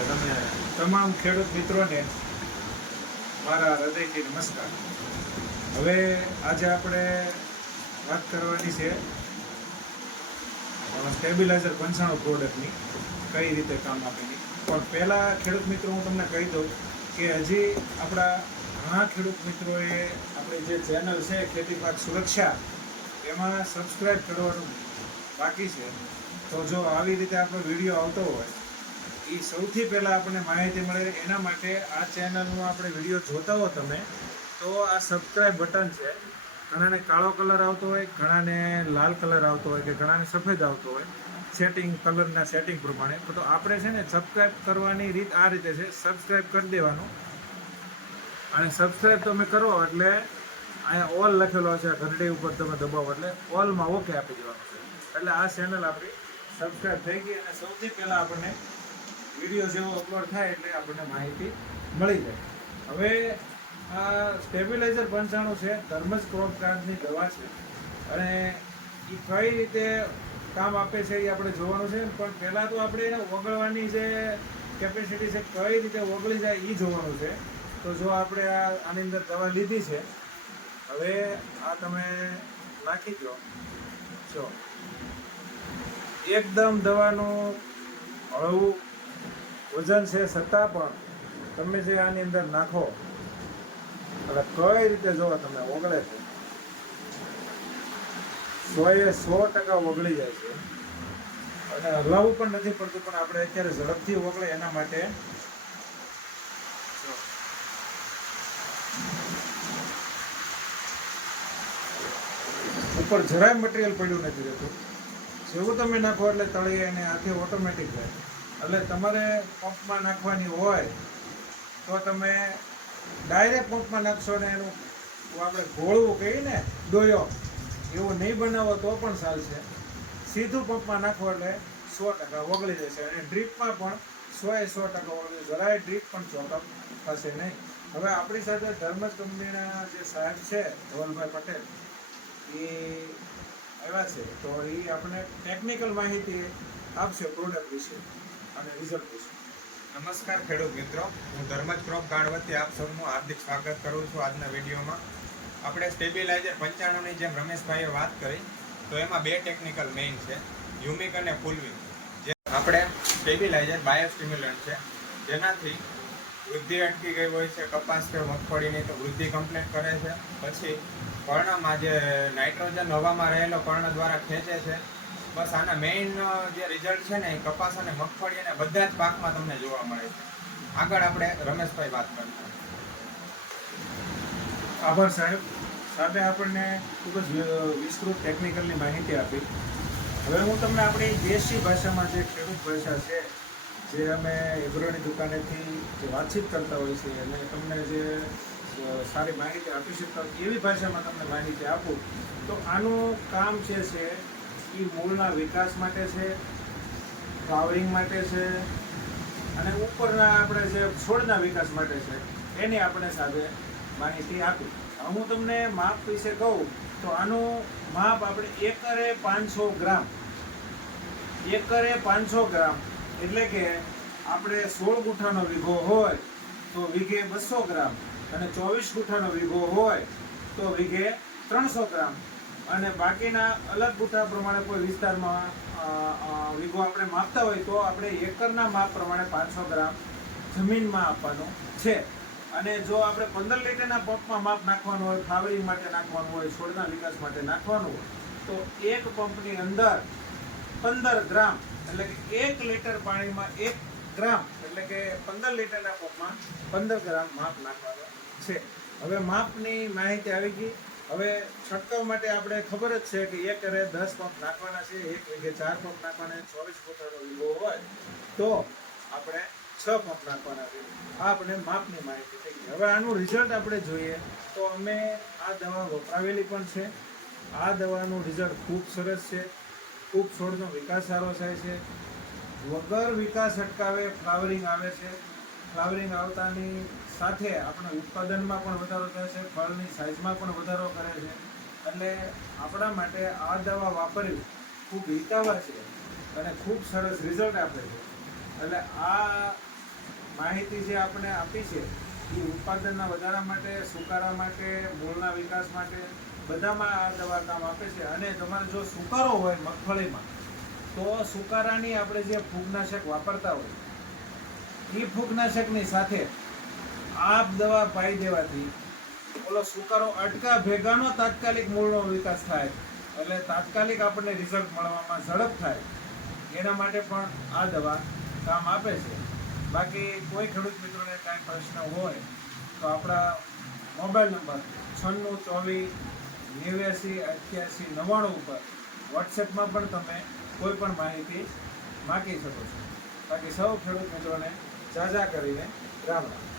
એટલે તમે તમામ ખેડૂત મિત્રોને મારા હૃદયથી નમસ્કાર. હવે આજે આપણે વાત કરવાની છે સ્ટેબિલાઇઝર પંચાણું પ્રોડક્ટની કઈ રીતે કામ આપેલી. પણ પહેલાં ખેડૂત મિત્રો, હું તમને કહી દઉં કે હજી આપણા ઘણા ખેડૂત મિત્રોએ આપણી જે ચેનલ છે, ખેતી પાક સુરક્ષા, એમાં સબસ્ક્રાઈબ કરવાનું બાકી છે. તો જો આવી રીતે આપણો વીડિયો આવતો હોય એ સૌથી પહેલાં આપણને માહિતી મળે. એના માટે આ ચેનલનો આપણે વીડિયો જોતા હો તમે, તો આ સબસ્ક્રાઇબ બટન છે. ઘણાને કાળો કલર આવતો હોય, ઘણાને લાલ કલર આવતો હોય કે ઘણાને સફેદ આવતો હોય સેટિંગ કલરના સેટિંગ પ્રમાણે. તો આપણે છે ને સબસ્ક્રાઇબ કરવાની રીત આ રીતે છે. સબસ્ક્રાઇબ કરી દેવાનું. અને સબસ્ક્રાઇબ તમે કરો એટલે અહીંયા ઓલ લખેલો છે. ઘરડી ઉપર તમે દબાવો એટલે ઓલમાં ઓકે આપી દેવાનું છે. એટલે આ ચેનલ આપણી સબસ્ક્રાઇબ થઈ ગઈ અને સૌથી પહેલાં આપણને વીડિયો જેવો અપલોડ થાય એટલે આપણને માહિતી મળી જાય. હવે આ સ્ટેબિલાઇઝર પંચાણું છે, ધર્મજ ક્રોપ કાર્ડની દવા છે. અને એ કઈ રીતે કામ આપે છે એ આપણે જોવાનું છે, પણ પહેલાં તો આપણે એને ઓગળવાની જે કેપેસિટી છે, કઈ રીતે ઓગળી જાય એ જોવાનું છે. તો જો આપણે આ આની અંદર દવા લીધી છે, હવે આ તમે નાખી દો. જો. એકદમ દવાનું હળવું વજન છે છતાં પણ તમે જે આની અંદર નાખો એટલે કઈ રીતે જોવો તમે, ઓગળે છે. સો એ સો ટકા ઓગળી જાય છે. અને હલાવવું પણ નથી પડતું, પણ આપણે અત્યારે ઝડપથી ઓગળે એના માટે. ઉપર જરાય મટીરિયલ પડ્યું નથી રહેતું. જેવું તમે નાખો એટલે તળીએ એને આથી ઓટોમેટિક જાય. એટલે તમારે પંપમાં નાખવાની હોય તો તમે ડાયરેક્ટ પંપમાં નાખશો ને એનું આપણે ઘોળવું કહીએ ને ડોયો એવું નહીં બનાવો તો પણ ચાલશે. સીધું પંપમાં નાખો એટલે સો ટકા ઓગળી જશે. અને ડ્રીપમાં પણ સો એ સો ટકા ઓગળી જરાય ડ્રીપ પણ ચોકઅપ થશે નહીં. હવે આપણી સાથે ધર્મજ કંપનીના જે સાહેબ છે, ધવલભાઈ પટેલ, એ આવ્યા છે. તો એ આપણે ટેકનિકલ માહિતી આપશે પ્રોડક્ટ વિશે. અને નમસ્કાર ખેડૂત મિત્રો. હું ધર્મજ ક્રોપ ગાર્ડ વતી આપ સૌનું હાર્દિક સ્વાગત કરું છું આજના વિડીયોમાં. આપણે સ્ટેબિલાઇઝર પંચાણુંની જેમ રમેશભાઈએ વાત કરી, તો એમાં બે ટેકનિકલ મેઇન છે, યુમિક અને ફૂલવિક જે આપણે સ્ટેબિલાઇઝર બાયોસ્ટિમ્યુલન્ટ છે, જેનાથી વૃદ્ધિ અટકી ગઈ હોય છે, કપાસ કે મગફળીની તો વૃદ્ધિ કમ્પ્લીટ કરે છે, પછી પર્ણમાં જે નાઇટ્રોજન હવામાં રહેલો પર્ણ દ્વારા ખેંચે છે બસ આના મેઇન જે રિઝલ્ટ છે ને એ કપાસ અને મગફળી અને બધા જ પાકમાં તમને જોવા મળે છે. આગળ આપણે રમેશભાઈ વાત કરતા આભાર સાહેબ. સાહેબે આપણને ખૂબ જ વિસ્તૃત ટેકનિકલની માહિતી આપી. હવે હું તમને આપણી દેશી ભાષામાં જે ખેડૂત ભાષા છે, જે અમે એગ્રોની દુકાનેથી જે વાતચીત કરતા હોઈએ છીએ અને તમને જે સારી માહિતી આપી શકતા એવી ભાષામાં તમને માહિતી આપું, તો આનું કામ છે એ મૂળના વિકાસ માટે છે ફ્લાવરિંગ માટે છે, અને ઉપરના આપણે જે છોડના વિકાસ માટે છે, એની આપણે સાથે માહિતી આપી. હું તમને માપ વિશે કહું, તો આનું માપ આપણે એકરે પાંચસો ગ્રામ, એકરે પાંચસો ગ્રામ એટલે કે આપણે સોળ ગુઠાનો વીઘો હોય, તો વીઘે બસો ગ્રામ, અને ચોવીસ ગુઠાનો વીઘો હોય, તો વીઘે ત્રણસો ગ્રામ. અને બાકીના અલગ ગુઠા પ્રમાણે કોઈ વિસ્તારમાં વીઘો આપણે માપતા હોય તો આપણે એકરના માપ પ્રમાણે પાંચસો ગ્રામ જમીનમાં આપવાનું છે. અને જો આપણે પંદર લીટરના પંપમાં માપ નાખવાનું હોય, ફાવડી માટે નાખવાનું હોય, છોડના વિકાસ માટે નાખવાનું હોય, તો એક પંપની અંદર પંદર ગ્રામ, એટલે કે એક લીટર પાણીમાં એક ગ્રામ, એટલે કે પંદર લીટરના પંપમાં પંદર ગ્રામ માપ નાખવાનું છે. હવે માપની માહિતી આવી ગઈ. હવે છંટકાવ માટે આપણે ખબર જ છે કે એક અરે દસ પંપ નાખવાના છે, એક વીઘે ચાર પંપ નાખવાના ચોવીસ ફૂટનો વીઘો હોય, તો આપણે છ પંપ નાખવાના છે. આ આપણે માપની માહિતી થઈ ગઈ. હવે આનું રિઝલ્ટ આપણે જોઈએ તો અમે આ દવા વપરાવેલી પણ છે. આ દવાનું રિઝલ્ટ ખૂબ સરસ છે. ખૂબ છોડનો વિકાસ સારો થાય છે. વગર વિકાસ અટકાવે ફ્લાવરિંગ આવે છે. ફ્લાવરિંગ આવતાની સાથે આપણે ઉત્પાદનમાં પણ વધારો થાય છે, ફળની સાઇઝમાં પણ વધારો કરે છે. એટલે આપણા માટે આ દવા વાપરવી ખૂબ હિતાવહ છે અને ખૂબ સરસ રિઝલ્ટ આપે છે. એટલે આ માહિતી જે આપણે આપી છે, એ ઉત્પાદનના વધારા માટે, સુકારા માટે, મૂળના વિકાસ માટે બધામાં આ દવા કામ આપે છે. અને તમારે જો સુકારો હોય મગફળીમાં, તો સુકારાની આપણે જે ફૂગનાશક વાપરતા હોય એ ફૂગનાશકની સાથે આપ દવા પાઈ દેવાથી ઓલો સુકારો અટકા ભેગાનો તાત્કાલિક મૂળનો વિકાસ થાય એટલે તાત્કાલિક આપણને રિઝલ્ટ મળવામાં ઝડપ થાય. એના માટે પણ આ દવા કામ આપે છે. બાકી કોઈ ખેડૂત મિત્રોને કાંઈ પ્રશ્ન હોય તો આપણા મોબાઈલ નંબર છન્નું ચોવીસ નેવ્યાસી અઠ્યાસી નવ્વાણું ઉપર વોટ્સએપમાં પણ તમે કોઈ પણ માહિતી માગી શકો છો. બાકી સૌ ખેડૂત મિત્રોને જાજા કરીને રામ રામ.